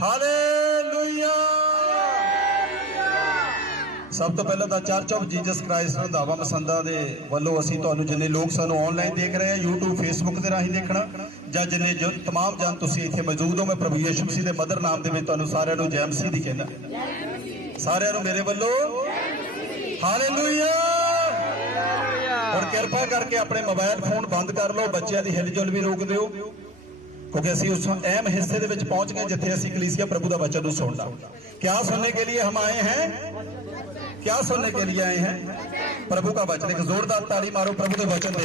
Hallelujah. सब तो पहले church of Jesus Christ Randhawa Masanda दे वल्लों असीं तुहानूं जिन्ने लोग सानूं ऑनलाइन देख रहे हैं यूट्यूब फेसबुक के राही देखना जां जिन्ने जो तमाम जन तुसीं इत्थे मौजूद हो, मैं प्रभु यीशु मसीह दे मदर नाम दे विच तुहानूं सारिआं नूं जय मसीह दी कहना, सारिआं नूं मेरे वल्लों हालेलुया। और कृपा करके अपने मोबाइल फोन बंद कर लो, बच्चों की हिलजुल भी रोक दो, क्योंकि असीं उस अहम हिस्से दे विच पहुंच गए जिथे असीं कलीसिया प्रभु का वचन नूं सुनना। क्या सुनने के लिए हम आए हैं? क्या सुनने के लिए आए हैं? प्रभु का वचन। एक जोरदार ताली मारो प्रभु के वचन दे।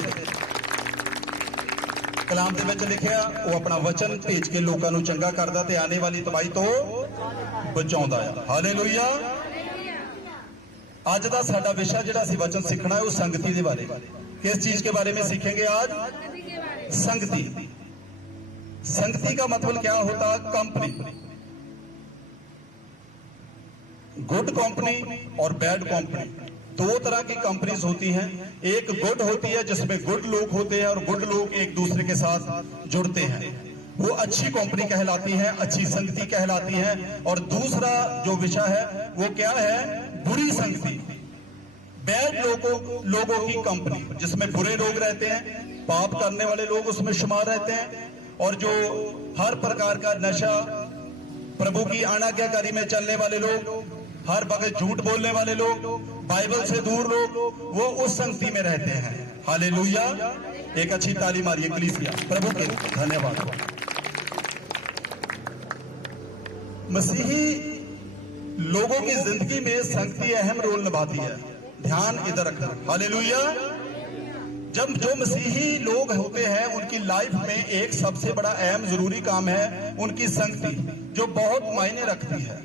कलाम दे विच लिखिया वो अपना वचन भेज के लोगों नूं चंगा करदा ते आने वाली तबाही तो बचाउंदा है। हालेलुया। आज का साडा विषय जिहड़ा असीं वचन सीखना है वो संगति के बारे। किस चीज के बारे में सीखेंगे आज? संगति। संगति का मतलब क्या होता? कंपनी। गुड कंपनी और बैड कंपनी, दो तरह की कंपनीज होती हैं। एक गुड होती है जिसमें गुड लोग होते हैं और गुड लोग एक दूसरे के साथ जुड़ते हैं, वो अच्छी कंपनी कहलाती है, अच्छी संगति कहलाती है। और दूसरा जो विषय है वो क्या है? बुरी संगति, बैड लोगों की कंपनी, जिसमें बुरे लोग रहते हैं, पाप करने वाले लोग उसमें शुमार रहते हैं, और जो हर प्रकार का नशा, प्रभु की अनाज्ञाकारी में चलने वाले लोग, हर वक्त झूठ बोलने वाले लोग, बाइबल से दूर लोग, वो उस संगति में रहते हैं। हालेलुया। एक अच्छी ताली मारिए कलीसिया प्रभु के लिए। धन्यवाद। मसीही लोगों की जिंदगी में संगति अहम रोल निभाती है। ध्यान इधर रखना। हालेलुया। जब जो मसीही लोग होते हैं उनकी लाइफ में एक सबसे बड़ा अहम जरूरी काम है उनकी संगति, जो बहुत मायने रखती है।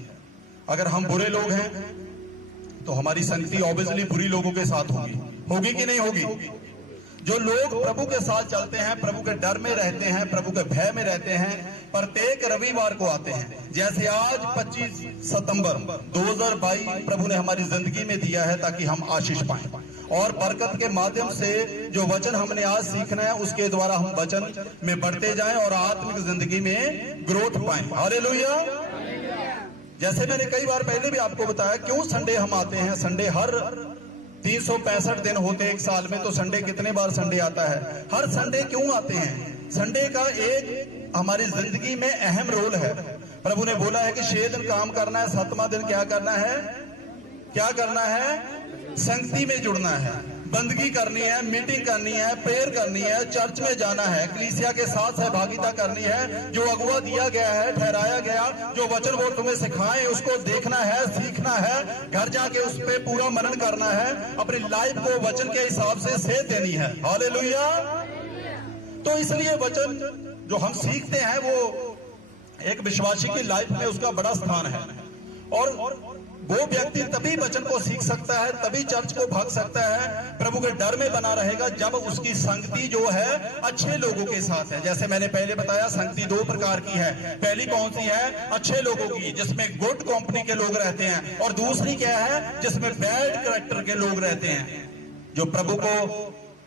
अगर हम बुरे लोग हैं तो हमारी संगति ऑब्वियसली बुरी लोगों के साथ होगी कि नहीं होगी? जो लोग प्रभु के साथ चलते हैं, प्रभु के डर में रहते हैं, प्रभु के भय में रहते हैं, प्रत्येक रविवार को आते हैं, जैसे आज 25 सितंबर 2022 प्रभु ने हमारी जिंदगी में दिया है ताकि हम आशीष पाएं, और बरकत के माध्यम से जो वचन हमने आज सीखना है उसके द्वारा हम वचन में बढ़ते जाएं और आत्मिक जिंदगी में ग्रोथ पाएं। हालेलुया। जैसे मैंने कई बार पहले भी आपको बताया, क्यों संडे हम आते हैं। संडे हर 365 दिन होते हैं एक साल में, तो संडे कितने बार संडे आता है? हर संडे क्यों आते हैं? संडे का एक हमारी जिंदगी में अहम रोल है। प्रभु ने बोला है कि 6 दिन काम करना है, 7वां दिन क्या करना है? क्या करना है? संगति में जुड़ना है, बंदगी करनी है, मीटिंग करनी है, प्रेयर करनी है, चर्च में जाना है, कलीसिया के साथ सहभागिता करनी है। जो अगुआ दिया गया है, ठहराया गया, जो वचन वो तुम्हें सिखाए उसको देखना है, सीखना है, घर जाके उस पर पूरा मनन करना है, अपनी लाइफ को वचन के हिसाब से सेध देनी है। हालेलुया। तो इसलिए वचन जो हम सीखते हैं वो एक विश्वासी की लाइफ में उसका बड़ा स्थान है, और वो व्यक्ति तभी वचन को सीख सकता है, तभी चर्च को भाग सकता है, प्रभु के डर में बना रहेगा, जब उसकी संगति जो है अच्छे लोगों के साथ है। जैसे मैंने पहले बताया, संगति 2 प्रकार की है। पहली कौन सी है? अच्छे लोगों की, जिसमें गुड कंपनी के लोग रहते हैं, और दूसरी क्या है? जिसमें बैड कैरेक्टर के लोग रहते हैं, जो प्रभु को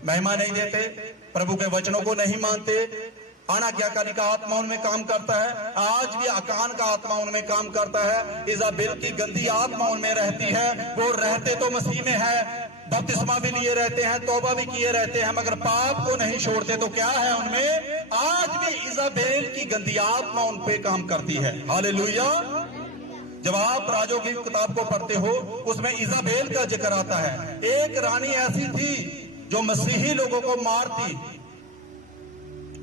महिमा नहीं देते, प्रभु के वचनों को नहीं मानते, अनाज्ञाकारी का आत्मा उनमें काम करता है। आज भी अकान का आत्मा उनमें काम करता है, इजाबेल की गंदी आत्मा उनमें रहती है। वो रहते तो मसीह में है, बपतिस्मा भी लिए रहते हैं, तौबा भी किए रहते हैं, मगर पाप को नहीं छोड़ते। तो क्या है उनमें? आज भी इजाबेल की गंदी आत्मा उन पे काम करती है। हालेलुया। जब आप राजों की किताब को पढ़ते हो उसमें इजाबेल का जिक्र आता है। एक रानी ऐसी थी जो मसीही लोगों को मारती,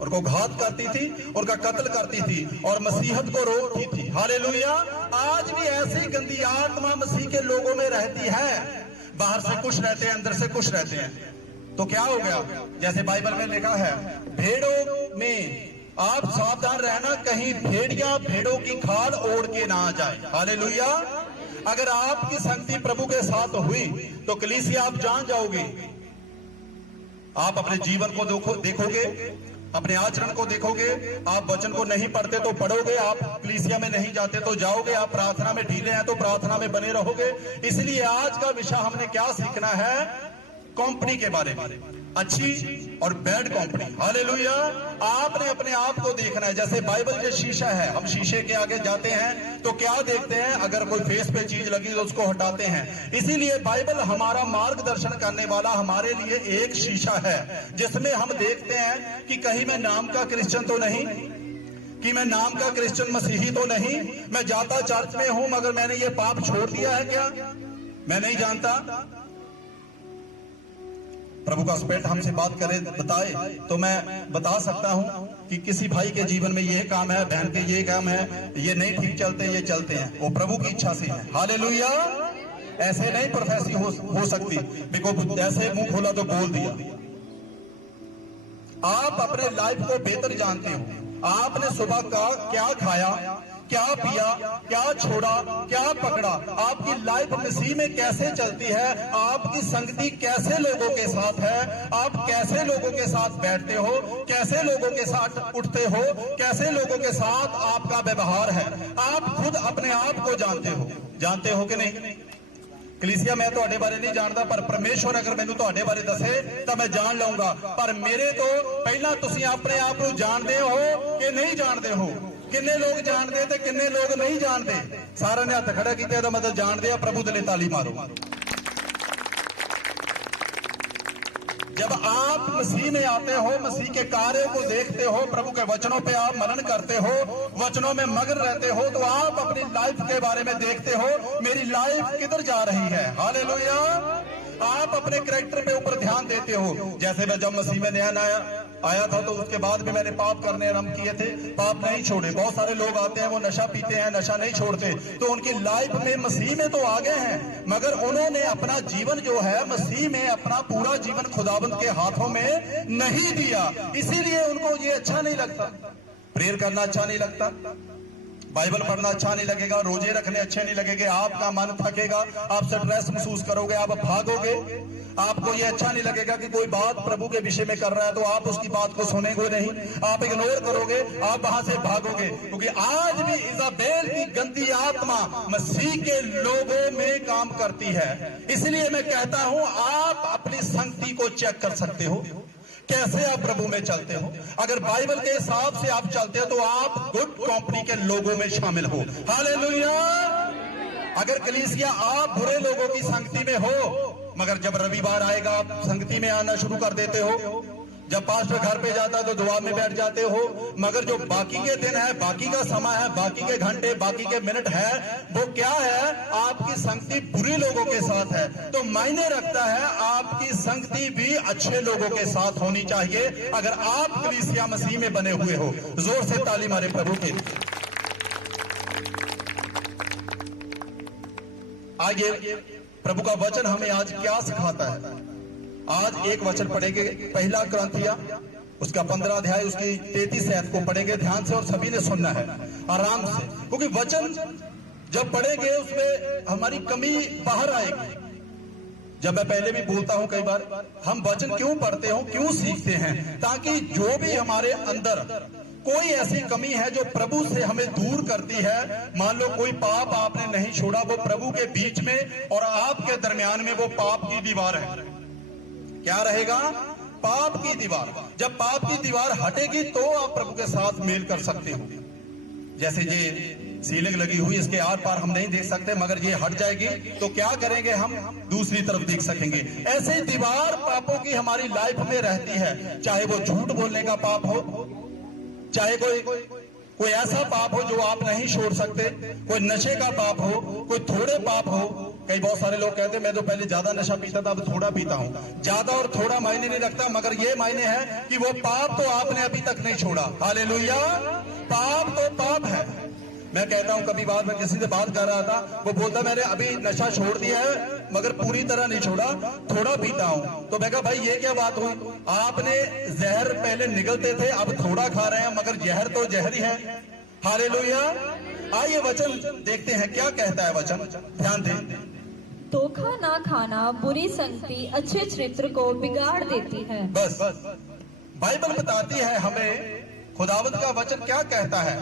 उनको घात करती थी, उनका कत्ल करती थी और मसीहत को रोकती थी। हालेलुया। आज भी ऐसी गंदी आत्मा मसीह के लोगों में रहती है। बाहर से कुछ रहते हैं, अंदर से कुछ रहते हैं। तो क्या हो गया? जैसे बाइबल में लिखा है, भेड़ों में आप सावधान रहना, कहीं भेड़िया भेड़ों की खाल ओढ़ के ना आ जाए। हालेलुया। अगर आपकी संगति प्रभु के साथ हुई तो कलीसिया आप जान जाओगे। आप अपने जीवन को देखोगे, अपने आचरण को देखोगे। आप वचन को नहीं पढ़ते तो पढ़ोगे, आप कलीसिया में नहीं जाते तो जाओगे, आप प्रार्थना में ढीले हैं तो प्रार्थना में बने रहोगे। इसलिए आज का विषय हमने क्या सीखना है? कंपनी के बारे में। अच्छी और बैड कंपनी। हालेलुया। आपने अपने आप को देखना है, जैसे बाइबल के शीशा है, हम शीशे के आगे जाते हैं तो क्या देखते हैं, अगर कोई फेस पे चीज लगी तो उसको हटाते हैं। इसीलिए बाइबल हमारा मार्गदर्शन करने वाला हमारे लिए एक शीशा है, जिसमें हम देखते हैं कि कहीं मैं नाम का क्रिश्चियन तो नहीं, कि मैं नाम का क्रिश्चियन मसीही तो नहीं, मैं जाता चर्च में हूं मगर मैंने ये पाप छोड़ दिया है क्या, मैं नहीं जानता। प्रभु का स्पिरिट हमसे बात करे, बताए तो मैं बता सकता हूं कि किसी भाई के जीवन में ये काम है, बहन के ये काम है, ये नहीं ठीक चलते, ये चलते हैं, वो प्रभु की इच्छा से है। हालेलुया। ऐसे नहीं प्रोफेसी हो सकती, देखो जैसे मुंह खोला तो बोल दिया। आप अपने लाइफ को बेहतर जानते हो, आपने सुबह का क्या खाया, क्या पिया, क्या छोड़ा, क्या पकड़ा, आपकी लाइफ मसीह में कैसे चलती है, आपकी संगति कैसे लोगों के साथ है, आप कैसे लोगों के साथ बैठते हो, कैसे लोगों के साथ उठते हो, कैसे लोगों के साथ आपका व्यवहार है, आप खुद अपने आप को जानते हो कि नहीं। कलीसिया मैं ਤੁਹਾਡੇ बारे नहीं जानता, पर परमेश्वर अगर मैनू ਤੁਹਾਡੇ बारे दसे तो मैं जान लूंगा। पर मेरे तो पहला तुसी अपने आप को जानते हो कि नहीं जानते हो। किन्ने लोग जानते ते किन्ने लोग नहीं जानते। सारे ने हाथ खड़ा किया तो मतलब जानते हैं। प्रभु दे ताली मारो। जब आप मसीह में आते हो, मसीह के कार्यों को देखते हो, प्रभु के वचनों पे आप मनन करते हो, वचनों में मगन रहते हो, तो आप अपनी लाइफ के बारे में देखते हो, मेरी लाइफ किधर जा रही है। हालेलुया। आप अपने कैरेक्टर पे ऊपर ध्यान देते हो। जैसे मैं जब मसीह में नया आया था तो उसके बाद भी मैंने पाप करने आरंभ किए थे, पाप नहीं छोड़े। बहुत सारे लोग आते हैं वो नशा पीते हैं, नशा नहीं छोड़ते, तो उनकी लाइफ में मसीह में तो आगे हैं, मगर उन्होंने अपना जीवन जो है मसीह में, अपना पूरा जीवन खुदाबंद के हाथों में नहीं दिया। इसीलिए उनको ये अच्छा नहीं लगता, प्रेयर करना अच्छा नहीं लगता, बाइबल पढ़ना अच्छा नहीं लगेगा, रोजे रखने अच्छे नहीं लगेंगे, आपका मन थकेगा, आप स्ट्रेस महसूस करोगे, आप भागोगे, आपको ये अच्छा नहीं लगेगा कि कोई बात प्रभु के विषय में कर रहा है तो आप उसकी बात को सुनेंगे नहीं, आप इग्नोर करोगे, आप वहां से भागोगे। क्योंकि आज भी इजाबेल की गंदी आत्मा मसीह के लोगों में काम करती है। इसलिए मैं कहता हूं आप अपनी संगति को चेक कर सकते हो, कैसे आप प्रभु में चलते हो। अगर बाइबल के हिसाब से आप चलते हो तो आप गुड कंपनी के लोगों में शामिल हो। हालेलुया। अगर कलीसिया आप बुरे लोगों की संगति में हो, मगर जब रविवार आएगा आप संगति में आना शुरू कर देते हो, जब पास्टर घर पे जाता है तो दुआ में बैठ जाते हो, मगर जो बाकी के दिन है, बाकी का समय है, बाकी के घंटे, बाकी के मिनट है, वो क्या है, आपकी संगति बुरे लोगों के साथ है। तो मायने रखता है आपकी संगति भी अच्छे लोगों के साथ होनी चाहिए, अगर आप कलीसिया मसीह में बने हुए हो। जोर से ताली मारे प्रभु के। आगे प्रभु का वचन हमें आज क्या सिखाता है। आज एक वचन पढ़ेंगे, पहला क्रंथिया उसका 15 अध्याय उसकी 33 आयत को पढ़ेंगे ध्यान से, और सभी ने सुनना है आराम से, क्योंकि वचन जब पढ़ेंगे उसमें हमारी कमी बाहर आएगी। जब मैं पहले भी बोलता हूं कई बार, हम वचन क्यों पढ़ते हो, क्यों सीखते हैं, ताकि जो भी हमारे अंदर कोई ऐसी कमी है जो प्रभु से हमें दूर करती है, मान लो कोई पाप आपने नहीं छोड़ा, वो प्रभु के बीच में और आपके दरमियान में वो पाप की दीवार है। क्या रहेगा, पाप की दीवार। जब पाप की दीवार हटेगी तो आप प्रभु के साथ मेल कर सकते हो। जैसे ये सीलिंग लगी हुई, इसके आर पार हम नहीं देख सकते, मगर ये हट जाएगी तो क्या करेंगे, हम दूसरी तरफ देख सकेंगे। ऐसे ही दीवार पापों की हमारी लाइफ में रहती है, चाहे वो झूठ बोलने का पाप हो, चाहे कोई ऐसा पाप हो जो आप नहीं छोड़ सकते, कोई नशे का पाप हो, कोई थोड़े पाप हो। कई बहुत सारे लोग कहते हैं मैं तो पहले ज्यादा नशा पीता था, अब थोड़ा पीता हूं। ज्यादा और थोड़ा मायने नहीं रखता, मगर ये मायने है कि वो पाप तो आपने अभी तक नहीं छोड़ा। हालेलुया। पाप तो पाप है। मैं कहता हूं, कभी बाद में किसी से बात कर रहा था, वो बोलता मैंने अभी नशा छोड़ दिया है मगर पूरी तरह नहीं छोड़ा, थोड़ा पीता हूं। तो मैं कहा भाई ये क्या बात हुई, आपने जहर पहले निगलते थे, अब थोड़ा खा रहे हैं, मगर जहर तो जहर ही है। हालेलुया। आइए वचन देखते हैं क्या कहता है वचन, ध्यान दें। धोखा ना खाना बुरी संगति अच्छे चरित्र को बिगाड़ देती है। बस बाइबल बताती है हमें, खुदावंद का वचन क्या कहता है,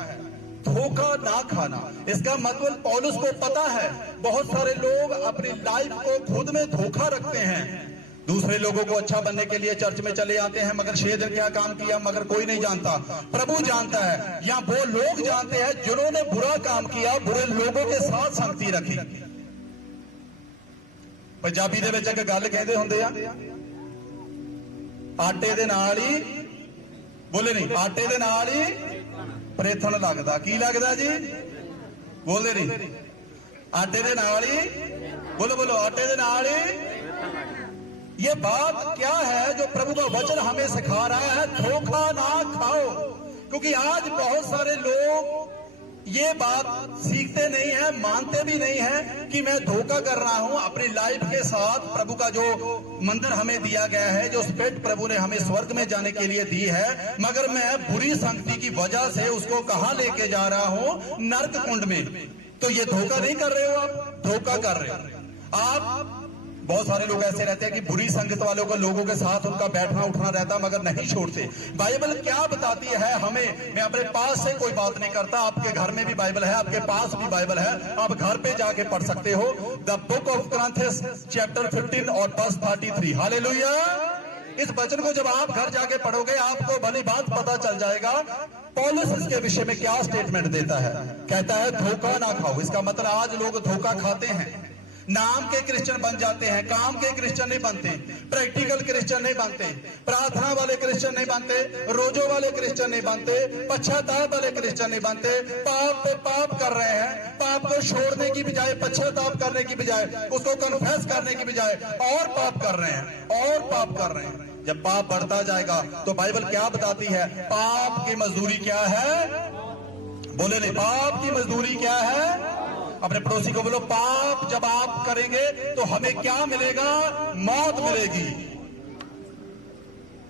धोखा ना खाना। इसका मतलब पौलुस को पता है बहुत सारे लोग अपनी लाइफ को खुद में धोखा रखते हैं, दूसरे लोगों को अच्छा बनने के लिए चर्च में चले आते हैं, मगर 6 दिन क्या काम किया मगर कोई नहीं जानता। प्रभु जानता है, या वो लोग जानते हैं जिन्होंने बुरा काम किया, बुरे लोगों के साथ संगति रखी। पंजाबी दे विच एक गल कहंदे हुंदे आ, आटे दे नाल ही बोले नहीं, आटे दे नाल ही प्रेथन लगदा। की लगदा जी? बोलदे नहीं। आटे दे नाल ही, बोलो बोलो, आटे दे नाल ही। ये बात क्या है जो प्रभु का वचन हमें सिखा रहा है? धोखा ना खाओ। क्योंकि आज बहुत सारे लोग ये बात सीखते नहीं है, मानते भी नहीं है कि मैं धोखा कर रहा हूं अपनी लाइफ के साथ। प्रभु का जो मंदिर हमें दिया गया है, जो स्पिरिट प्रभु ने हमें स्वर्ग में जाने के लिए दी है, मगर मैं बुरी संगति की वजह से उसको कहां लेके जा रहा हूं? नरक कुंड में। तो ये धोखा नहीं कर रहे हो आप, धोखा कर रहे हो आप। बहुत सारे लोग ऐसे रहते हैं कि बुरी संगत वालों को, लोगों के साथ उनका बैठना उठना रहता मगर नहीं छोड़ते। बाइबल क्या बताती है हमें? मैं अपने पास से कोई बात नहीं करता, आपके घर में भी बाइबल है, आपके पास भी बाइबल है, आप घर पे जाके पढ़ सकते हो। द बुक ऑफ क्रंथेस चैप्टर 15 और वर्स 33। हालेलुया। इस वचन को जब आप घर जाके पढ़ोगे आपको भली बात पता चल जाएगा पौलुस इसके विषय में क्या स्टेटमेंट देता है। कहता है धोखा ना खाओ। इसका मतलब आज लोग धोखा खाते हैं, नाम के क्रिश्चियन बन जाते हैं, काम के क्रिश्चियन नहीं बनते, प्रैक्टिकल क्रिश्चियन नहीं बनते, प्रार्थना वाले क्रिश्चियन नहीं बनते, रोजों वाले क्रिश्चियन नहीं बनते, पश्चाताप वाले क्रिश्चियन नहीं बनते। पाप पे पाप कर रहे हैं, पाप को छोड़ने की बजाय, पश्चाताप करने की बजाय, उसको कन्फेस करने की बजाय और पाप कर रहे हैं, और पाप कर रहे हैं। जब पाप बढ़ता जाएगा तो बाइबल क्या बताती है? पाप की मजदूरी क्या है? बोले नहीं, पाप की मजदूरी क्या है? अपने पड़ोसी को बोलो, पाप जब आप करेंगे तो हमें क्या मिलेगा? मौत मिलेगी।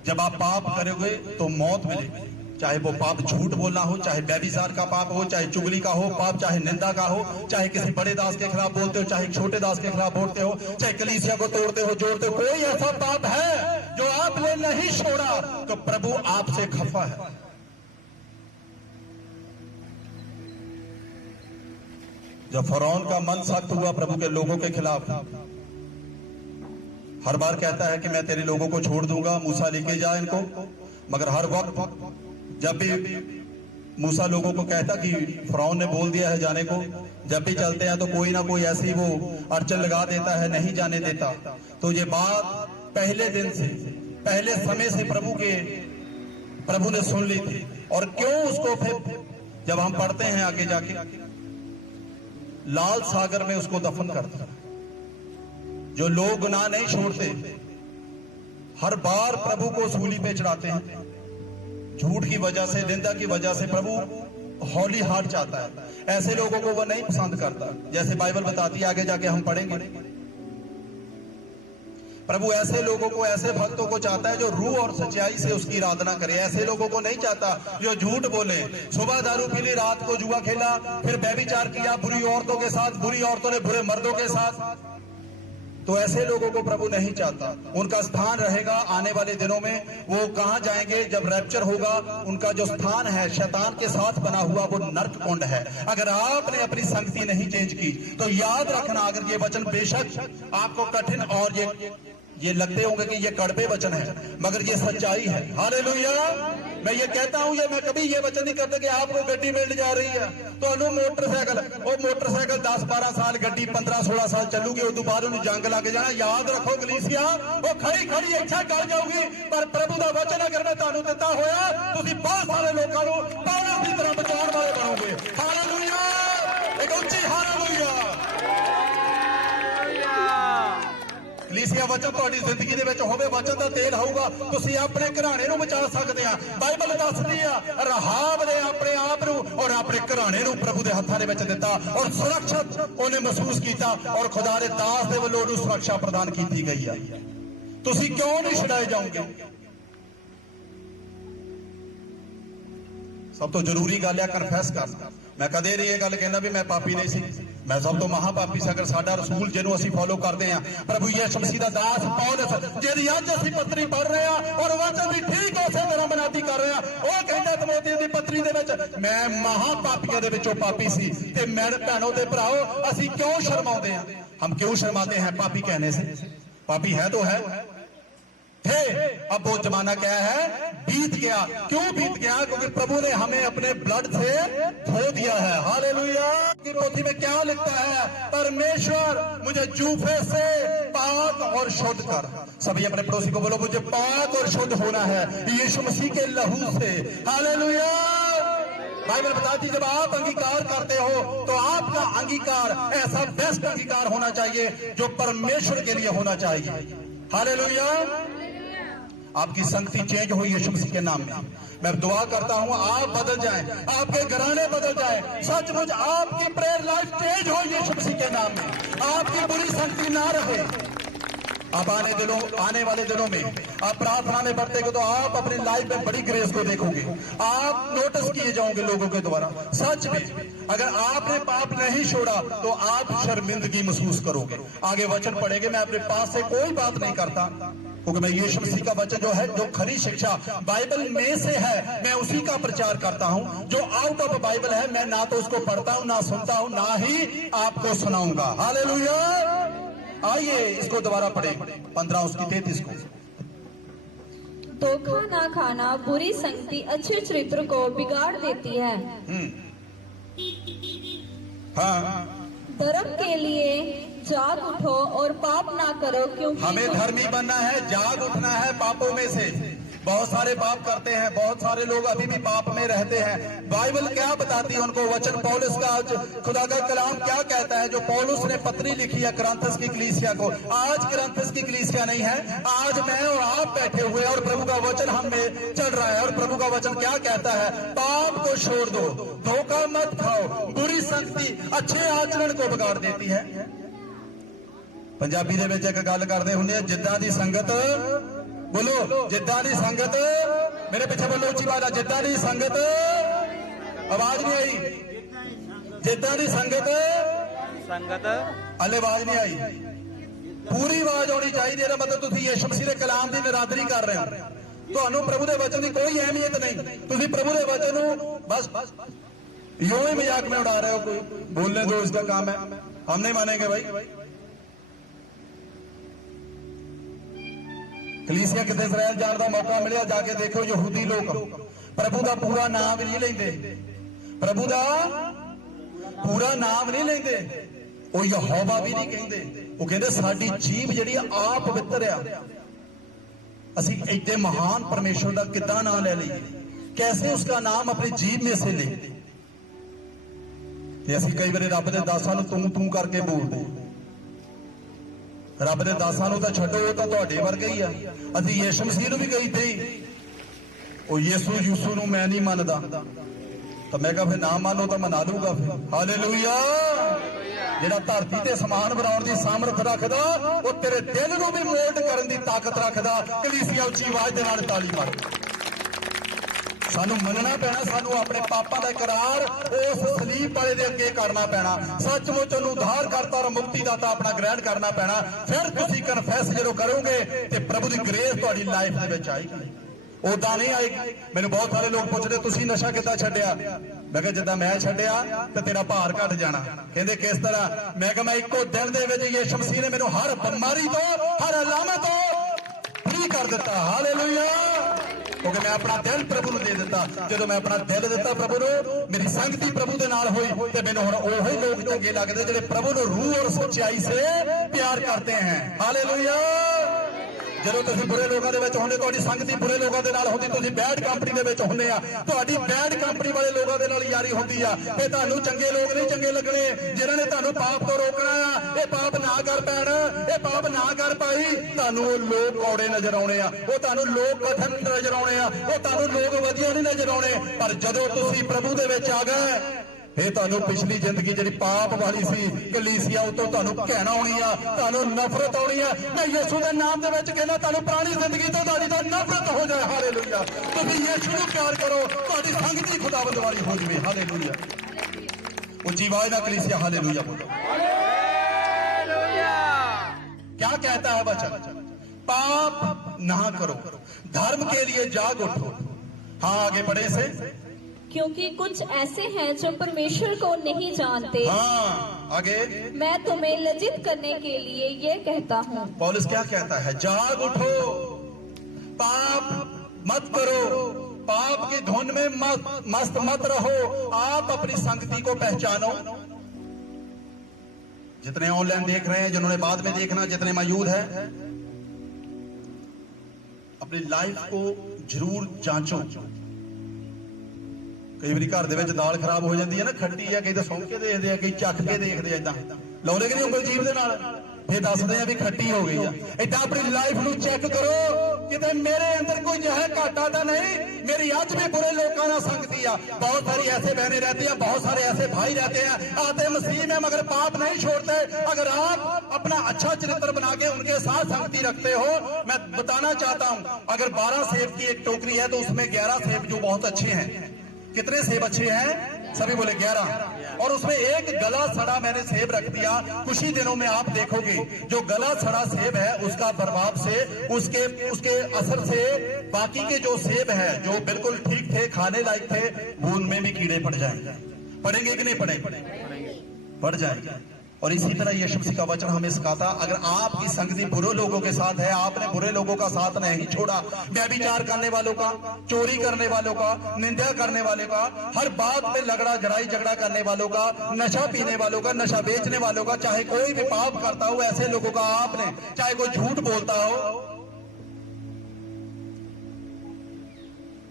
जब आप पाप करोगे तो मौत मिलेगी। चाहे वो पाप झूठ बोलना हो, चाहे व्यभिचार का पाप हो, चाहे चुगली का हो पाप, चाहे निंदा का हो, चाहे किसी बड़े दास के खिलाफ बोलते हो, चाहे छोटे दास के खिलाफ बोलते हो, चाहे कलीसिया को तोड़ते हो, जोड़ते हो, कोई ऐसा पाप है जो आपने नहीं छोड़ा तो प्रभु आपसे खफा है। जब फरौन का मन सख्त हुआ प्रभु के लोगों के खिलाफ, हर बार कहता है कि मैं तेरे लोगों को छोड़ दूंगा, मूसा लेके जा इनको, मगर हर वक्त जब भी मूसा लोगों को कहता कि फरौन ने बोल दिया है जाने को, जब भी चलते हैं तो कोई ना कोई ऐसी वो अड़चन लगा देता है, नहीं जाने देता। तो ये बात पहले दिन से, पहले समय से प्रभु ने सुन ली थी। और क्यों उसको फिर जब हम पढ़ते हैं आगे जाके लाल सागर में उसको दफन करता। जो लोग गुनाह नहीं छोड़ते, हर बार प्रभु को सूली पे चढ़ाते हैं, झूठ की वजह से, निंदा की वजह से प्रभु हौली हार्ट चाहता है। ऐसे लोगों को वह नहीं पसंद करता। जैसे बाइबल बताती है, आगे जाके हम पढ़ेंगे, प्रभु ऐसे लोगों को, ऐसे भक्तों को चाहता है जो रूह और सच्चाई से उसकी आराधना करे। ऐसे लोगों को नहीं चाहता जो झूठ बोले, सुबह दारू पी ली, रात को जुआ खेला, फिर व्यभिचार किया बुरी औरतों के साथ, बुरी औरतों ने बुरे मर्दों के साथ। तो ऐसे लोगों को प्रभु नहीं चाहता। उनका स्थान रहेगा आने वाले दिनों में, वो कहां जाएंगे? जब रैप्चर होगा, उनका जो स्थान है शैतान के साथ बना हुआ वो नरक कुंड है। अगर आपने अपनी संगति नहीं चेंज की तो याद रखना, अगर ये वचन बेशक आपको कठिन और ये लगते होंगे कि ये कड़वे वचन है, मगर ये सच्चाई है। हालेलुया। मैं ये कहता हूं, मैं कभी ये वचन नहीं करता कि आपको गड्डी मिल जा रही है तो मोटरसाइकिल, वो मोटरसाइकिल 10-12 साल, गड्डी 15-16 साल चलूगी, उस बाद जंग लग जाना। याद रखो कलीसिया, वो खड़ी खड़ी इच्छा कर जाऊगी, पर प्रभु का वचन अगर मैं तुहानू दिता होया, तुसीं बहुत सारे लोगों को पौलुस की तरह बचाने वाले बनोगे। हालेलुया। एक उच्ची हालेलुया। कलीसिया वचन ਤੁਹਾਡੀ ਜ਼ਿੰਦਗੀ ਦੇ ਵਿੱਚ ਹੋਵੇ, वचन ਦਾ ਤੇਲ ਹੋਊਗਾ, ਤੁਸੀਂ ਆਪਣੇ ਘਰਾਣੇ ਨੂੰ ਬਚਾ ਸਕਦੇ ਆ। ਬਾਈਬਲ ਦੱਸਦੀ ਆ ਰਹਾਬ ਨੇ ਆਪਣੇ ਆਪ ਨੂੰ ਔਰ ਆਪਣੇ ਘਰਾਣੇ ਨੂੰ ਪ੍ਰਭੂ ਦੇ ਹੱਥਾਂ ਦੇ ਵਿੱਚ ਦਿੱਤਾ ਔਰ ਸੁਰੱਖਿਅਤ ਉਹਨੇ ਮਹਿਸੂਸ ਕੀਤਾ ਔਰ ਖੁਦਾ ਦੇ ਦਾਸ ਦੇ ਵੱਲੋਂ ਉਹਨੂੰ ਸੁਰੱਖਿਆ ਪ੍ਰਦਾਨ ਕੀਤੀ ਗਈ ਆ। ਤੁਸੀਂ ਕਿਉਂ ਨਹੀਂ ਛਡਾਏ ਜਾਓਗੇ? ਸਭ ਤੋਂ ਜ਼ਰੂਰੀ ਗੱਲ ਹੈ ਕਨਫੈਸ ਕਰਨਾ। मैं कदे नहीं ये गल कहना भी मैं पापी नहीं सी, मैं सब तो महापापी सी। अगर साडा रसूल जिन्हों असीं फॉलो करते हैं, प्रभु यीशु मसीह दा दास पौलुस, जिहदी अज असीं पत्री पढ़ रहे हैं और वचन दी ठीक उसे तरह बनाती कर रहे हैं, वो कहंदा तिमोथी दी पत्री दे विच, मैं महापापियां दे विचों पापी सी। ते मैं भैणों ते भराओ, असीं क्यों शर्माउंदे हैं? हम क्यों शर्माते हैं पापी कहने से? पापी है तो है, थे, अब वो जमाना क्या है, बीत गया। क्यों बीत गया? क्योंकि प्रभु ने हमें अपने ब्लड से धो दिया है। हालेलुया। की पोथी में क्या लिखता है? परमेश्वर मुझे जूफे से पाक और शुद्ध कर। सभी अपने पड़ोसी को बोलो, मुझे पाक और शुद्ध होना है यीशु मसीह के लहू से। हालेलुया। बाइबल बताती, जब आप अंगीकार करते हो तो आपका अंगीकार ऐसा बेस्ट अंगीकार होना चाहिए जो परमेश्वर के लिए होना चाहिए। हालेलुया। आपकी संगति चेंज हो यीशु मसीह के नाम में। मैं दुआ करता हूं आप बदल जाएं, आपके घराने बदल जाएं, सचमुच आपकी प्रेयर लाइफ चेंज हो यीशु मसीह के नाम में। आपकी बुरी संगति ना रहे। आप आने वाले दिनों में आप प्रार्थना में बढ़ते तो आप अपनी लाइफ में बड़ी ग्रेस को देखोगे। आप नोटिस किए जाओगे लोगों के द्वारा। सच में अगर आपने पाप नहीं छोड़ा तो आप शर्मिंदगी महसूस करोगे। आगे वचन पढ़ेंगे। मैं अपने पास से कोई बात नहीं करता, क्योंकि मैं यीशु मसीह का वचन जो है, जो खरी शिक्षा बाइबल में से है, मैं उसी का प्रचार करता हूं। जो आउट ऑफ बाइबल है, मैं ना तो उसको पढ़ता हूं, ना सुनता हूं, ना ही आपको सुनाऊंगा। हालेलुया। आइए इसको दोबारा पढ़े, 15 उसकी 33 को। धोखा ना खाना बुरी संगति अच्छे चरित्र को बिगाड़ देती है। हाँ, धर्म के लिए जाग उठो और पाप ना करो, क्योंकि हमें धर्मी बनना है, जाग उठना है पापों में से। बहुत सारे पाप करते हैं, बहुत सारे लोग अभी भी पाप में रहते हैं। बाइबल क्या बताती है उनको? वचन पौलुस का, खुदा का कलाम क्या कहता है? जो पौलुस ने पत्री लिखी है कुरिन्थस की कलीसिया को। आज कुरिन्थस की कलीसिया नहीं है, आज मैं और आप बैठे हुए और प्रभु का वचन हम में चल रहा है। और प्रभु का वचन क्या कहता है? पाप को छोड़ दो, धोखा मत खाओ, बुरी संगति अच्छे आचरण को बिगाड़ देती है। पंजाबी दे विच एक गल करदे हुंदे आ, जिद्दां दी संगत, बोलो जिद्दां दी संगत, मेरे पीछे बोलो उच्ची आवाज, जिद्दां दी संगत, आवाज नहीं आई, जिद्दां दी संगत, हले आवाज नहीं आई, पूरी आवाज आनी चाहिए। ਇਹਦਾ मतलब ਤੁਸੀਂ ਯਿਸੂ ਮਸੀਹ ਦੇ ਕਲਾਮ ਦੀ ਨਿਰਾਦਰੀ ਕਰ ਰਹੇ ਹੋ। ਤੁਹਾਨੂੰ ਪ੍ਰਭੂ ਦੇ ਵਚਨ ਦੀ ਕੋਈ ਅਹਿਮੀਅਤ नहीं। ਤੁਸੀਂ प्रभु ਦੇ वचन ਨੂੰ बस यूं ही मजाक में उड़ा रहे हो। कोई बोलने दो, इसका काम है, हम नहीं मानेंगे भाई। कलीसिया किते इजराइल जाने का मौका मिले, जाके देखो यहूदी लोग प्रभु का पूरा नाम नहीं लेंदे, प्रभु का पूरा नाम नहीं लेंदे, वो यहोवा भी नहीं कहते। वो कहते साडी जीभ जिहड़ी आप पवित्र आ, असीं इतने महान परमेश्वर का कितना नाम ले लईए, कैसे उसका नाम अपनी जीभ में से ले। असीं कई बार रब दे दासां नूं तू तू करके बोलदे। रब दे दासां नूं तां छड्डो, वो तां तुहाडे वर्गे ही आ। असीं यीशु मसीह नूं भी कही थे, ओ यीशु यूसू नूं मैं नहीं मनदा, तो मैं कहा फिर ना मानो तो मना लूंगा फिर। हालेलुया। जिहड़ा धरती ते समान बनाउण दी सामर्थ रखदा, वो तेरे दिल नूं भी मोल्ड करन दी ताकत रखदा। कलीसिया उच्ची आवाज दे नाल ताली मारो। सानू मनना पैना, सानू अपने पापां दा इकरार उस सलीब वाले दे अगे करना पैना। सचमुच उन्हें उद्धार करता और मुक्ति दाता अपना ग्रहण करना पैना। फिर तुसीं कन्फैस जो करोगे तो प्रभु की ग्रेस तुहाडी लाइफ दे विच आएगी, उदा नहीं आएगी। मैनूं बहुत सारे लोग पुछदे तुसीं नशा किद्दां छड्डिया? मैं कहा जिद्दां मैं छड्डिया ते तेरा भार घट जाना। कहंदे किस तरह? मैं कहा मैं इक्को दिन दे विच यीशु मसीह ने मैनूं हर बीमारी तो, हर अलामत तो फ्री कर दिता। हालेलुया। क्योंकि मैं अपना दिल प्रभु नूं दे दिता। जो मैं अपना दिल दिता प्रभु नूं, मेरी संगति प्रभु दे नाल होई ते मैनूं हुण ओही लोग चंगे लगदे जिहड़े प्रभु नूं रूह और सच्चाई से प्यार करते हैं। हालेलुया। ਜਦੋਂ ਤੁਸੀਂ बुरे लोगों के विच हुंदे, तुहाडी संगति बुरे लोगों के नाल हुंदी, तुसीं बैड कंपनी दे विच हुंदे आ, तुहाडी बैड कंपनी वाले लोगों के नाल यारी हुंदी आ, ते तुहानूं चंगे लोग नहीं चंगे लगणे जिन्हां ने तुहानूं पाप तो रोकना आ। ये पाप ना कर पैण, ये पाप ना कर पाई, तुहानूं लोग कौड़े नजर आउणे आ, वो तुहानूं लोग कठिन नजर आउणे आ, वो तुहानूं लोग वधिया नहीं नजर आउणे। पर जदों तुसीं प्रभु दे विच आ गए, फिर तुहानूं पिछली जिंदगी जिहड़ी पाप वाली सी कलीसिया उतों तुहानूं कहना आउणी आ, तुहानूं नफरत आउणी आ। मैं यीशु दे नाम दे विच कहना, तुहानूं पुरानी जिंदगी तो तुहाडी तो नफरत हो जाए। हालेलुया। तुसीं यीशु नूं प्यार करो, तुहाडी संगति खुदावंद वाली हो जावे। हालेलुया। उच्ची आवाज नाल कलीसिया हालेलुया बोलो। क्या कहता है वचन? पाप ना करो, धर्म के लिए जाग उठो। हाँ आगे बढ़े से, क्योंकि कुछ ऐसे हैं जो परमेश्वर को नहीं जानते। हाँ आगे, मैं तुम्हें लज्जित करने के लिए ये कहता हूँ। पौलुस क्या कहता है? जाग उठो, पाप मत करो, पाप की धुन में मस्त मत रहो। आप अपनी संगति को पहचानो। जितने ऑनलाइन देख रहे हैं, जिन्होंने बाद में देखना, जितने मौजूद हैं, अपनी लाइफ को जरूर जांचो। कई बार घर दे विच दाल खराब हो जाती है ना, खट्टी है, कई तो सौं के देखते हैं, कई चख के देखते हैं, इदा लाउंदे कि नहीं ਉਂਗਲ जीभ दे नाल, फिर दसदे हैं भी खट्टी हो गई है। इदा अपनी लाइफ नूं चेक करो, किते मेरे अंदर कोई जहर घाटा तो नहीं, मेरी अज भी बुरे लोगों नाल संगति आ। बहुत सारी ऐसे बहनें रहती हैं, बहुत सारे ऐसे भाई रहते हैं, आते मसीह में मगर पाप नहीं छोड़ते। अगर आप अपना अच्छा चरित्र बना के उनके साथ संगति रखते हो, मैं बताना चाहता हूं, अगर 12 सेब की एक टोकरी है तो उसमें 11 सेब जो बहुत अच्छे हैं। कितने सेब अच्छे हैं? सभी बोले 11। और उसमें एक गला सड़ा मैंने सेब रख दिया। कुछ ही दिनों में आप देखोगे जो गला सड़ा सेब है उसका प्रभाव से, उसके असर से बाकी के जो सेब है जो बिल्कुल ठीक थे, खाने लायक थे, वो उनमें भी कीड़े पड़ जाएंगे। पड़ेंगे कि नहीं पड़ेंगे? पड़ जाएंगे। और इसी तरह यीशु मसीह का वचन हमें सिखाता, अगर आपकी संगति बुरे लोगों के साथ है, आपने बुरे लोगों का साथ नहीं छोड़ा, व्यभिचार करने वालों का, चोरी करने वालों का, निंदा करने वाले का, हर बात पे लड़ाई झगड़ा करने वालों का, नशा पीने वालों का, नशा बेचने वालों का, चाहे कोई भी पाप करता हो, ऐसे लोगों का आपने, चाहे कोई झूठ बोलता हो।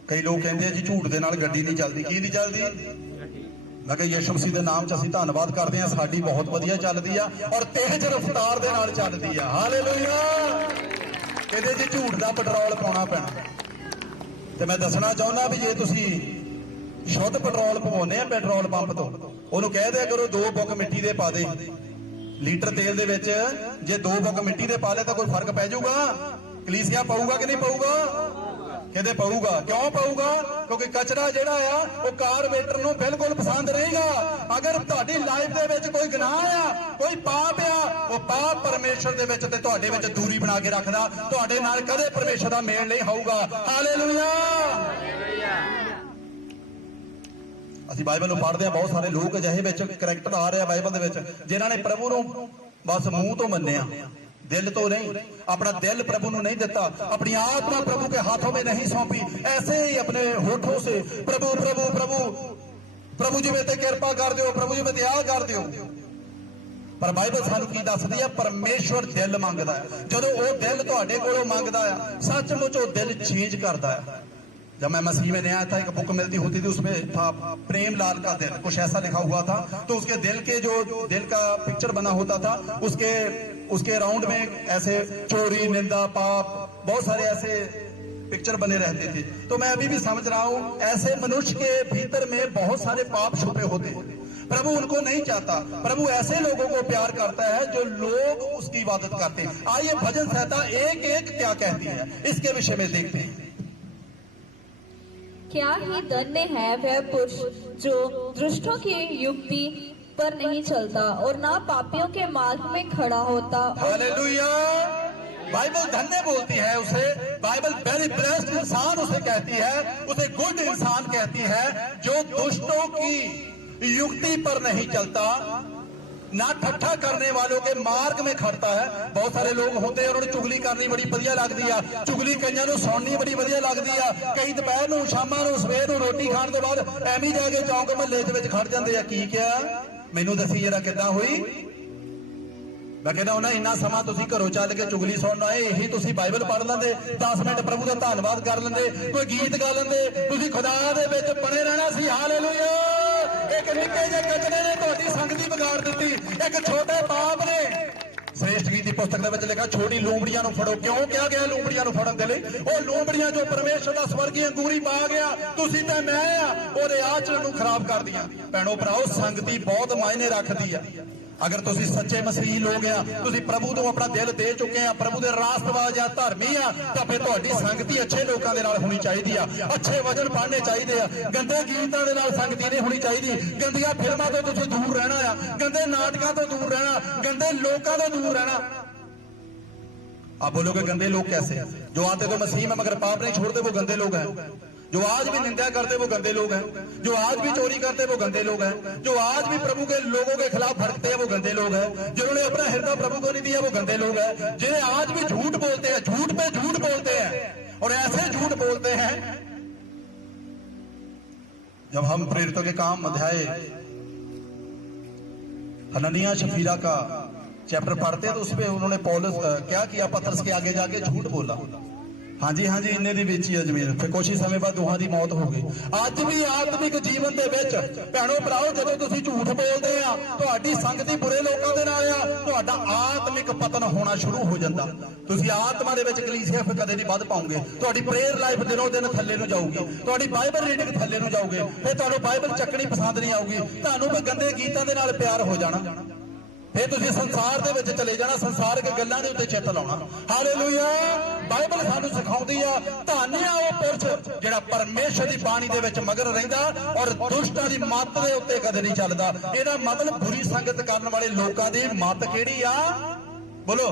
कई लोग कहते हैं जी झूठ दे नाल गड्डी नहीं चलती। की नहीं चलती? मैं कहा यीशु मसीह के नाम च असीं धन्नवाद करते हैं, साडी बहुत वधिया चलदी आ और तेज रफ्तार दे नाल चलदी आ। हालेलुया। कहते जी झूठ दा पेट्रोल पाउणा पैना। ते मैं दसना चाहुंदा भी जे तुसीं शुद्ध पेट्रोल पवाउने आ पेट्रोल पंप तो, ओनू कह दिया करो 2 बुक मिट्टी दे पा दे। लीटर तेल दे विच जे 2 बुक मिट्टी दे पा ले तो कोई फर्क पै जाऊगा? कलीसिया पाऊगा कि नहीं पाऊगा? कहते पाऊगा। क्यों पाऊगा? क्योंकि कचरा जिहड़ा आ वो कारबोरेटर नूं बिल्कुल पसंद रहेगा। अगर तुहाडी लाइफ दे विच कोई गुनाह आ, कोई पाप आ, वो पाप परमेश्वर दे विच ते तुहाडे विच दूरी बना के रखदा, तुहाडे नाल कदे परमेश्वर दा मेल नहीं होऊगा। हालेलुया। ਅਸੀਂ ਬਾਈਬਲ ਨੂੰ ਪੜ੍ਹਦੇ ਆ, ਬਹੁਤ ਸਾਰੇ ਲੋਕ ਅਜਿਹੇ ਵਿੱਚ ਕਰੈਕਟਰ ਆ ਰਿਹਾ ਬਾਈਬਲ ਦੇ ਵਿੱਚ ਜਿਨ੍ਹਾਂ ਨੇ ਪ੍ਰਭੂ ਨੂੰ ਬਸ ਮੂੰਹ ਤੋਂ ਮੰਨਿਆ, दिल तो नहीं, अपना दिल प्रभु ने नहीं देता, अपनी आत्मा प्रभु के हाथों में नहीं सौंपी, ऐसे ही अपने होठों से प्रभु प्रभु प्रभु प्रभु जी मेरे ते कृपा कर दियो, प्रभु जी मेरे ते आ कर दियो। पर बाइबल सानू की दसदी है? परमेश्वर दिल मंगदा है। जदों वो दिल तुहाडे कोलों मंगदा है, सचमुच वो दिल चेंज करदा है। जब मैं मसीह में नया था, एक बुक मिलती होती थी, उसमें था प्रेम लाल का दिल, कुछ ऐसा लिखा हुआ था। तो उसके दिल के जो दिल का पिक्चर बना होता था, उसके राउंड में ऐसे चोरी, निंदा, पाप, बहुत सारे ऐसे पिक्चर बने रहते थे। तो मैं अभी भी समझ रहा हूं, ऐसे मनुष्य के भीतर में बहुत सारे पाप छुपे होते हैं। प्रभु उनको नहीं चाहता। प्रभु ऐसे लोगों को प्यार करता है जो लोग उसकी इबादत करते हैं। आइए भजन संहिता 1:1 क्या कहती है, इसके विषय में देखते हैं। क्या ही धन्य है वह पुरुष जो दुष्टों की युक्ति पर नहीं चलता और ना पापियों के मार्ग में खड़ा होता। हालेलुया। बाइबल धन्य बोलती है उसे, बाइबल वेरी ब्लेस्ड इंसान उसे कहती है, उसे गुड इंसान कहती है जो दुष्टों की युक्ति पर नहीं चलता, ना ठट्ठा करने वालों के मार्ग में खड़ता है। बहुत सारे लोग होते हैं उन्होंने चुगली करनी बड़ी वधिया लगदी है, चुगली कईयां नूं सुननी बड़ी वधिया लगदी है। कई दोपहर नूं, शामां नूं, सवेर नूं रोटी खाण दे बाद एਵੇਂ जाके चौंक महल्ले दे विच खड़ जांदे आ। की क्या? मैनूं दसी जरा किदां होई? मैं कहना उन्हें इन्ना समा तुसीं घरों चल के चुगली सुनन आए, यही तुसीं बाइबल पढ़ लेंदे, 10 मिनट प्रभु दा धन्नवाद कर लेंदे, कोई गीत गा लेंदे, तुसीं खुदा दे विच बने रहना सी। हालेलुया। एक निक्के जे कचरे ने तुहाडी संगति बिगाड़ दित्ती, एक छोटे पाप ने। श्रेष्ठ गीत की पुस्तक दे विच लिखा, छोटी लूंबड़ियां नूं फड़ो। क्यों क्या गया लूंबड़ियां नूं फड़न दे लई? ओ लूंबड़ियां जो परमेश्वर दा स्वर्गी अंगूरी पा गया, तुसीं ते मैं आ, ओहदे आचरण नूं खराब कर दियां। भैणो भराओ, संगति बहुत मायने रखदी है। अगर तुसीं सच्चे मसीही लोग आ, तुसीं प्रभु नूं अपना दिल दे चुके आ, प्रभु दे रास्तबाज आ, धर्मी आ, तां फिर तुहाडी संगति अच्छे लोकां दे नाल होनी चाहीदी आ, अच्छे वचन पढ़ने चाहिए आ, गंदे गीतां दे नाल संगति नहीं होनी चाहिदी। गंदियां फिल्मां तो तुसीं दूर रहना आ, गंदे नाटकां तो दूर रहना, गंदे लोकां तो दूर रहना। आप बोलोगे गंदे लोग कैसे? जो आते तो मसीह में मगर पाप नहीं छोड़ते वो गंदे लोग हैं। जो आज भी निंदा करते वो गंदे लोग हैं, जो आज भी चोरी करते वो गंदे लोग हैं, जो आज भी प्रभु के लोगों के खिलाफ भड़कते हैं वो गंदे लोग हैं, जिन्होंने अपना हृदय प्रभु को नहीं दिया वो गंदे लोग हैं, जिन्हें आज भी झूठ बोलते हैं, झूठ पे झूठ बोलते हैं। और ऐसे झूठ बोलते हैं। जब हम प्रेरितों के काम अध्याय हननिया शफीरा का चैप्टर पढ़ते हैं तो उसमें उन्होंने पौलुस क्या किया, पतरस के आगे जाके झूठ बोला। हाँ जी इन्ने दी बेची है जमीन, फिर कुछ ही समय बाद दोहां दी मौत हो गई। अज भी आत्मिक जीवन दे विच भैणो भराओ जदों तुसीं झूठ बोलदे आ, तुहाडी संगति बुरे लोकां दे नाल आ, तुहाडा आत्मिक पतन होना शुरू हो जांदा। तुसीं आत्मा दे विच कलीसिया फिर कदे नहीं वध पाओगे, तुहाडी प्रेयर लाइफ दिनों दिन थल्ले नूं जाऊगी, तुहाडी बाइबल रीडिंग थल्ले नूं जाओगे, फिर तुहानूं बाइबल चकनी पसंद नहीं आऊगी, तुहानूं कोई गंदे गीतां दे नाल प्यार हो जाना, फिर तुसीं संसार दे विच चले जाना, संसार के गल्लां दे उत्ते चित्त लाउणा। हालेलुया। बाइबल सानूं सिखाउंदी आ धन्य आ ओह पुरश जिहड़ा परमेश्वर दी बाणी दे विच मगन रहिंदा और दुष्टां दी मत दे उत्ते कदे नहीं चलदा। इहदा मतलब बुरी संगत करन वाले लोकां दी मत किहड़ी आ? बोलो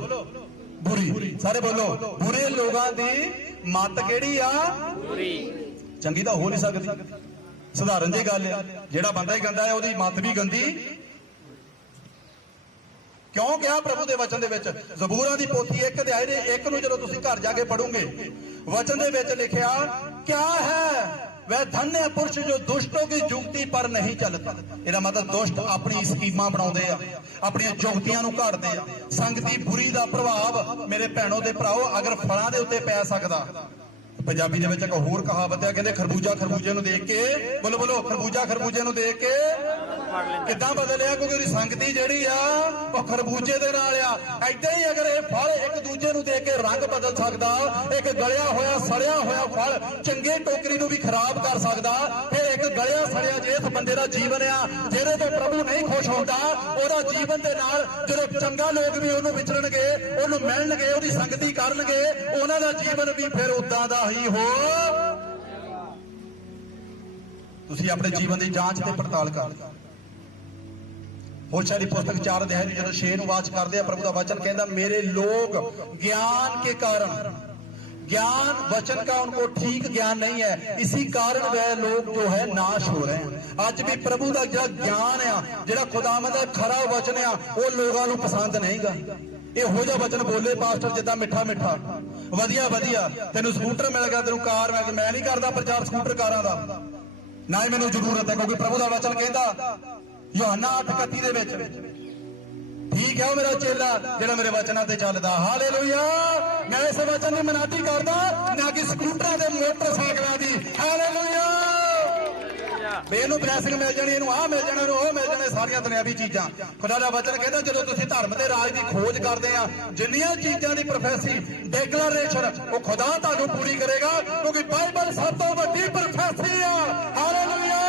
बुरी। सारे बोलो बुरे लोकां दी मत किहड़ी आ? बुरी। चंगी तां हो नहीं सकदी, सधारण जी गल है। जिहड़ा बंदा ही गंदा है ओहदी मत भी गंदी। क्यों कहा प्रभु के वचन दे विच? जबूरां दी पोथी 1 अध्याय दे 1 नूं जदों तुसीं घर जाके पढ़ोगे, वचन दे विच लिखिया क्या है, वह धन्य पुरुष जो दुष्टों की जुगती पर नहीं चलता। इहदा मतलब दुष्ट अपनी स्कीमां बनाउंदे आ, अपनी जुगतियां नूं घड़दे आ। संगति बुरी दा प्रभाव मेरे भैणों ते भराओ अगर फलां दे उत्ते पै सकदा। पंजाबी दे विच एक होर कहावत है, कहंदे खरबूजा खरबूजे नूं देख के, बोलो बोलो खरबूजा खरबूजे नूं देख के किदां बदलिया, क्योंकि उहदी संगति जिहड़ी आ ओह खरबूजे दे नाल आ। ऐदां ही अगर ये फल एक दूजे नूं देख के रंग बदल सकदा, एक गलिया होया सड़िया होया फल चंगे टोकरी नूं भी खराब कर सकदा, फिर एक गलिया सड़िया जिस बंदे दा जीवन आ जिहदे ते प्रभु नहीं खुश होंदा, ओहदा जीवन दे नाल जदों चंगा लोग भी ओहनूं विचरनगे, ओहनूं मिलणगे, ओहदी संगति करनगे, ओहनां दा जीवन भी फिर उदां दा ही हो। तुसीं अपने जीवन की जांच ते पड़ताल कर। होशे दी पुस्तक 4 अध्याय जब 6 नूं वाच करदे आ, प्रभु दा वचन कहंदा मेरे लोग ज्ञान के कारण, ज्ञान वचन का उनको ठीक ज्ञान नहीं है, इसी कारण वह लोग जो है नाश हो रहे हैं। आज भी प्रभु दा जिहड़ा ज्ञान आ, जिहड़ा खुदावंद दा खरा वचन आ, वो लोगों नूं पसंद नहीं गा। ਇਹੋ ਜਿਹਾ ਵਚਨ ਬੋਲੇ ਪਾਸਟਰ ਜਿੱਦਾਂ ਮਿੱਠਾ ਮਿੱਠਾ ਵਧੀਆ ਵਧੀਆ, ਤੈਨੂੰ ਸਕੂਟਰ ਮਿਲ ਗਿਆ, ਤੈਨੂੰ ਕਾਰ ਮਿਲ ਗਈ। ਮੈਂ ਨਹੀਂ ਕਰਦਾ ਪ੍ਰਚਾਰ ਸਕੂਟਰ ਕਾਰਾਂ ਦਾ, ਨਾ ਹੀ ਮੈਨੂੰ ਜ਼ਰੂਰਤ ਹੈ, ਕਿਉਂਕਿ ਪ੍ਰਭੂ ਦਾ ਵਚਨ ਕਹਿੰਦਾ ਯੋਹਨਾ 8:31 ਦੇ ਵਿੱਚ, ਠੀਕ ਹੈ ਉਹ ਮੇਰਾ ਚੇਲਾ ਜਿਹੜਾ ਮੇਰੇ ਵਚਨਾਂ ਤੇ ਚੱਲਦਾ। ਹਾਲੇਲੂਇਆ। ਮੈਂ ਇਸ ਵਚਨ ਦੀ ਮਨਾਤੀ ਕਰਦਾ, ਨਾ ਕਿ ਸਕੂਟਰਾਂ ਦੇ ਮੋਟਰਸਾਈਕਲਾਂ ਦੀ। ਹਾਲੇਲੂਇਆ। ਇਹਨੂੰ ਬਲੈਸਿੰਗ ਮਿਲ ਜਾਣੀ, ਇਹਨੂੰ ਆਹ ਮਿਲ ਜਾਣਾ, ਇਹਨੂੰ ਉਹ ਮਿਲ ਜਾਣੇ, ਸਾਰੀਆਂ ਦੁਨਿਆਵੀ ਚੀਜ਼ਾਂ। ਖੁਦਾ ਦਾ ਵਚਨ ਕਹਿੰਦਾ ਜਦੋਂ ਤੁਸੀਂ ਧਰਮ ਦੇ ਰਾਜ ਦੀ ਖੋਜ ਕਰਦੇ ਆ, ਜਿੰਨੀਆਂ ਚੀਜ਼ਾਂ ਦੀ ਪ੍ਰੋਫੈਸੀ ਡਿਕਲੇਰੇਸ਼ਨ ਉਹ ਖੁਦਾ ਤੁਹਾਨੂੰ ਪੂਰੀ ਕਰੇਗਾ, ਕਿਉਂਕਿ ਬਾਈਬਲ ਸਭ ਤੋਂ ਵੱਡੀ ਪ੍ਰੋਫੈਸੀ ਆ। ਹਾਲੇਲੂਇਆ।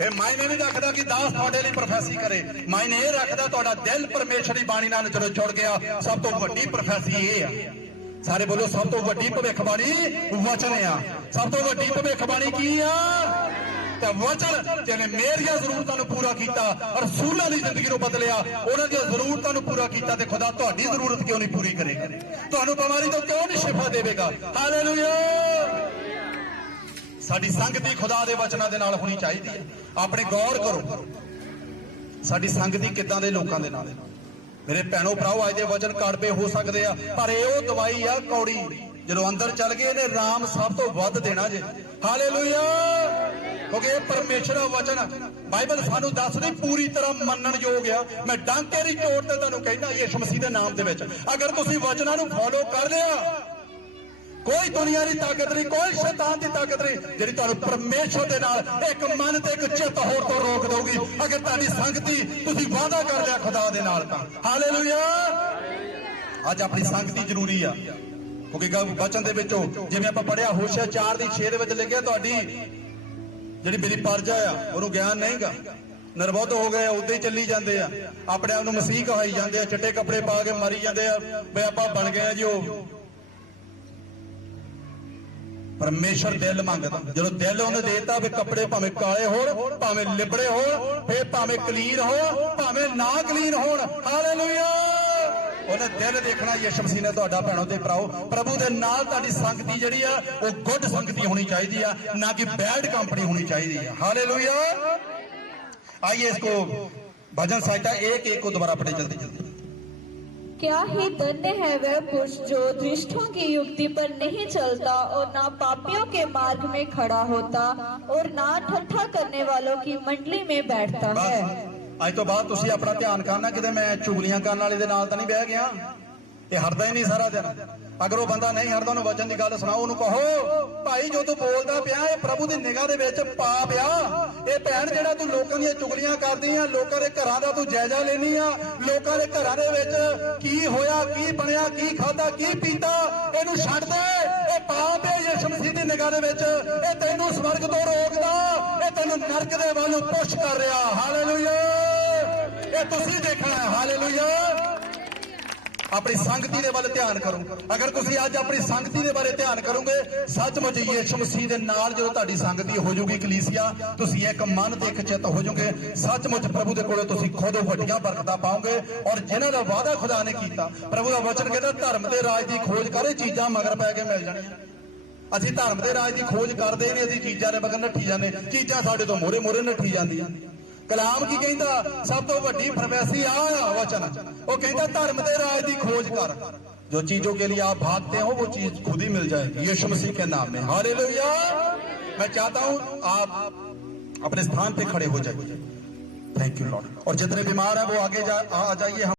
ਇਹ ਮਾਇਨੇ ਨਹੀਂ ਰੱਖਦਾ ਕਿ ਦਾਸ ਤੁਹਾਡੇ ਲਈ ਪ੍ਰੋਫੈਸੀ ਕਰੇ, ਮਾਇਨੇ ਇਹ ਰੱਖਦਾ ਤੁਹਾਡਾ ਦਿਲ ਪਰਮੇਸ਼ਰ ਦੀ ਬਾਣੀ ਨਾਲ ਜਦੋਂ ਜੁੜ ਗਿਆ। ਸਭ ਤੋਂ ਵੱਡੀ ਪ੍ਰੋਫੈਸੀ ਇਹ ਆ। ਸਾਰੇ ਬੋਲੋ ਸਭ ਤੋਂ ਵੱਡੀ ਭਵਿੱਖਬਾਣੀ ਵਚਨ ਆ। ਸਭ ਤੋਂ ਵੱਡੀ ਭਵਿੱਖਬਾਣੀ ਕੀ ਆ? ਤੇ ਵਚਨ ਜਿਹਨੇ ਮੇਰੀਆਂ ਜ਼ਰੂਰਤਾਂ ਨੂੰ ਪੂਰਾ ਕੀਤਾ, ਰਸੂਲਾਂ ਦੀ ਜ਼ਿੰਦਗੀ ਨੂੰ ਬਦਲਿਆ, ਉਹਨਾਂ ਦੀਆਂ ਜ਼ਰੂਰਤਾਂ ਨੂੰ ਪੂਰਾ ਕੀਤਾ, ਤੇ ਖੁਦਾ ਤੁਹਾਡੀ ਜ਼ਰੂਰਤ ਕਿਉਂ ਨਹੀਂ ਪੂਰੀ ਕਰੇਗਾ? ਤੁਹਾਨੂੰ ਬਿਮਾਰੀ ਤੋਂ ਕਿਉਂ ਨਹੀਂ ਸ਼ਿਫਾ ਦੇਵੇਗਾ? ਹਾਲੇਲੂਇਆ। ਸਾਡੀ ਸੰਗਤੀ ਖੁਦਾ ਦੇ ਵਚਨਾਂ ਦੇ ਨਾਲ ਹੋਣੀ ਚਾਹੀਦੀ ਹੈ। ਆਪਣੇ ਗੌਰ ਕਰੋ ਸਾਡੀ ਸੰਗਤੀ ਕਿੱਦਾਂ ਦੇ ਲੋਕਾਂ ਦੇ ਨਾਲ ਹੈ। ਮੇਰੇ ਭੈਣੋ ਭਰਾਓ ਅੱਜ ਦੇ ਵਚਨ ਕੜਵੇ ਹੋ ਸਕਦੇ ਆ, ਪਰ ਇਹ ਉਹ ਦਵਾਈ ਆ ਕੌੜੀ, ਜਦੋਂ ਅੰਦਰ ਚੱਲ ਗਏ ਇਹਨੇ ਰਾਮ ਸਭ ਤੋਂ ਵੱਧ ਦੇਣਾ ਜੇ। ਹਾਲੇਲੂਇਆ। ਕਿਉਂਕਿ ਇਹ ਪਰਮੇਸ਼ਰ ਦਾ ਵਚਨ ਬਾਈਬਲ ਸਾਨੂੰ ਦੱਸਦੀ ਪੂਰੀ ਤਰ੍ਹਾਂ ਮੰਨਣ ਯੋਗ ਆ। ਮੈਂ ਡਾਂਕੇ ਦੀ ਚੋਟ ਤੇ ਤੁਹਾਨੂੰ ਕਹਿੰਦਾ ਯਿਸੂ ਮਸੀਹ ਦੇ ਨਾਮ ਦੇ ਵਿੱਚ, ਅਗਰ ਤੁਸੀਂ ਵਚਨਾਂ ਨੂੰ ਫੋਲੋ ਕਰ ਲਿਆ, ਕੋਈ ਦੁਨੀਆ ਦੀ ਤਾਕਤ ਨਹੀਂ, ਕੋਈ ਸ਼ੈਤਾਨ ਦੀ ਤਾਕਤ ਨਹੀਂ ਜਿਹੜੀ ਤੁਹਾਨੂੰ ਪਰਮੇਸ਼ਰ ਦੇ ਨਾਲ ਇੱਕ ਮਨ ਤੇ ਇੱਕ ਚਿੱਤ ਹੋਰ ਤੋਂ ਰੋਕ ਦਊਗੀ। ਅਗਰ ਤੁਹਾਡੀ ਸੰਗਤੀ ਤੁਸੀਂ ਵਾਅਦਾ ਕਰ ਲਿਆ ਖੁਦਾ ਦੇ ਨਾਲ ਤਾਂ। ਹਾਲੇਲੂਇਆ। ਅੱਜ ਆਪਣੀ ਸੰਗਤੀ ਜ਼ਰੂਰੀ ਆ, ਕਿਉਂਕਿ ਵਚਨ ਦੇ ਵਿੱਚੋਂ ਜਿਵੇਂ ਆਪਾਂ ਪੜਿਆ ਹੋਸ਼ਿਆ 4:6 ਦੇ ਵਿੱਚ ਲਿਖਿਆ ਤੁਹਾਡੀ ਜਿਹੜੀ ਮੇਰੀ ਪਰਜਾ ਆ ਉਹਨੂੰ ਗਿਆਨ ਨਹੀਂਗਾ, ਨਿਰਬੁੱਧ ਹੋ ਗਏ, ਉਦਾਂ ਹੀ ਚੱਲੀ ਜਾਂਦੇ ਆ, ਆਪਣੇ ਆਪ ਨੂੰ ਮਸੀਹ ਕਹਾਈ ਜਾਂਦੇ ਆ, ਚਿੱਟੇ ਕੱਪੜੇ ਪਾ ਕੇ ਮਰੀ ਜਾਂਦੇ ਆ ਵੀ ਆਪਾਂ ਬਣ ਗਏ ਆ ਜੀ। ਉਹ ਪਰਮੇਸ਼ਰ ਦਿਲ ਮੰਗਦਾ, ਜਦੋਂ ਦਿਲ ਉਹਨੇ ਦੇਤਾ ਵੀ ਕੱਪੜੇ ਭਾਵੇਂ ਕਾਲੇ ਹੋਣ, ਭਾਵੇਂ ਲਿਬੜੇ ਹੋਣ, ਫੇਰ ਭਾਵੇਂ ਕਲੀਨ ਹੋਣ, ਭਾਵੇਂ ਨਾ ਕਲੀਨ ਹੋਣ। ਹਾਲੇਲੂਇਆ। ਉਹਨੇ ਦਿਲ ਦੇਖਣਾ। ਯਿਸੂ ਮਸੀਹ ਨੇ ਤੁਹਾਡਾ ਭੈਣੋ ਤੇ ਭਰਾਓ ਪ੍ਰਭੂ ਦੇ ਨਾਲ ਤੁਹਾਡੀ ਸੰਗਤੀ ਜਿਹੜੀ ਆ ਉਹ ਗੁੱਡ ਸੰਗਤੀ ਹੋਣੀ ਚਾਹੀਦੀ ਆ, ਨਾ ਕਿ बैड कंपनी होनी चाहिए। हालेलुया। आइए इसको भजन संहिता 1:1 को दोबारा पढ़े जल्दी जल्दी। क्या ही धन्य है वह पुरुष जो दुष्टों की युक्ति पर नहीं चलता और ना पापियों के मार्ग में खड़ा होता और ना ठट्ठा करने वालों की मंडली में बैठता है। ਅੱਜ ਤੋਂ ਬਾਅਦ ਤੁਸੀਂ ਆਪਣਾ ਧਿਆਨ ਕਰਨਾ ਕਿਤੇ ਮੈਂ ਚੁਗਲੀਆਂ ਕਰਨ ਵਾਲੇ ਦੇ ਨਾਲ ਤਾਂ ਨਹੀਂ ਬਹਿ ਗਿਆ। ਇਹ ਹਟਦਾ ਹੀ ਨਹੀਂ ਸਾਰਾ ਦਿਨ। ਅਗਰ ਉਹ ਬੰਦਾ ਨਹੀਂ ਹਟਦਾ ਉਹਨੂੰ ਵਚਨ ਦੀ ਗੱਲ ਸੁਣਾਓ, ਉਹਨੂੰ ਕਹੋ ਭਾਈ ਜੋ ਤੂੰ ਬੋਲਦਾ ਪਿਆ ਇਹ ਪ੍ਰਭੂ ਦੀ ਨਿਗਾਹ ਦੇ ਵਿੱਚ ਪਾਪ ਆ। ਇਹ ਭੈਣ ਜਿਹੜਾ ਤੂੰ ਲੋਕਾਂ ਦੀਆਂ ਚੁਗਲੀਆਂ ਕਰਦੀ ਆ, ਲੋਕਾਂ ਦੇ ਘਰਾਂ ਦਾ ਤੂੰ ਜਾਇਜ਼ਾ ਲੈਣੀ ਆ, ਲੋਕਾਂ ਦੇ ਘਰਾਂ ਦੇ ਵਿੱਚ ਕੀ ਹੋਇਆ, ਕੀ ਬਣਿਆ, ਕੀ ਖਾਦਾ, ਕੀ ਪੀਤਾ, ਇਹਨੂੰ ਛੱਡ ਦੇ। ਇਹ ਪਾਪ ਹੈ ਯਿਸੂ ਮਸੀਹ ਦੀ ਨਿਗਾਹ ਦੇ ਵਿੱਚ। ਇਹ ਤੈਨੂੰ ਸਵਰਗ ਤੋਂ ਰੋਕਦਾ, ਇਹ ਤੈਨੂੰ ਨਰਕ ਦੇ ਵੱਲ ਨੂੰ ਪੁਸ਼ ਕਰ ਰਿਹਾ। ਹਾਲੇਲੂਇਆ। ਇਹ ਤੁਸੀਂ ਦੇਖਣਾ ਹੈ। ਹਾਲੇਲੂਇਆ। अपनी संगति दे वाले ध्यान करो। अगर तुसी आज अपनी संगति दे बारे ध्यान करोगे सचमुच यीशु मसीह दे नाल जो तुहाडी संगति हो जाऊगी कलीसिया, तुसी एक मन ते एक चित हो जाओगे। सचमुच प्रभु दे कोले तुसी खुद वड्डियां बरकतां पाओगे। और जिन्हां दा वादा खुदा ने कीता, प्रभु दा वचन कहदा धर्म दे राज दी खोज करे चीजां मगर पै के मिल जाणियां। ਅਸੀਂ ਧਰਮ ਦੇ ਰਾਜ ਦੀ ਖੋਜ ਕਰਦੇ ਨਹੀਂ, ਅਸੀਂ ਚੀਜ਼ਾਂ ਦੇ ਬਗੈਰ ਨੱਠੀ ਜਾਂਦੇ, ਚੀਜ਼ਾਂ ਸਾਡੇ ਤੋਂ ਮੋਰੇ ਮੋਰੇ ਨੱਠੀ ਜਾਂਦੀਆਂ। कलाम की कहता सब तो वड्डी प्रोफेसी आ वचन, वो कहता धर्म दे राज की खोज कर, जो चीजों के लिए आप भागते हो वो चीज खुद ही मिल जाएगी यीशु मसीह के नाम में। हालेलुया। मैं चाहता हूं आप अपने स्थान पे खड़े हो जाइए। Thank you Lord. और जितने बीमार हैं वो आगे आ जाइए।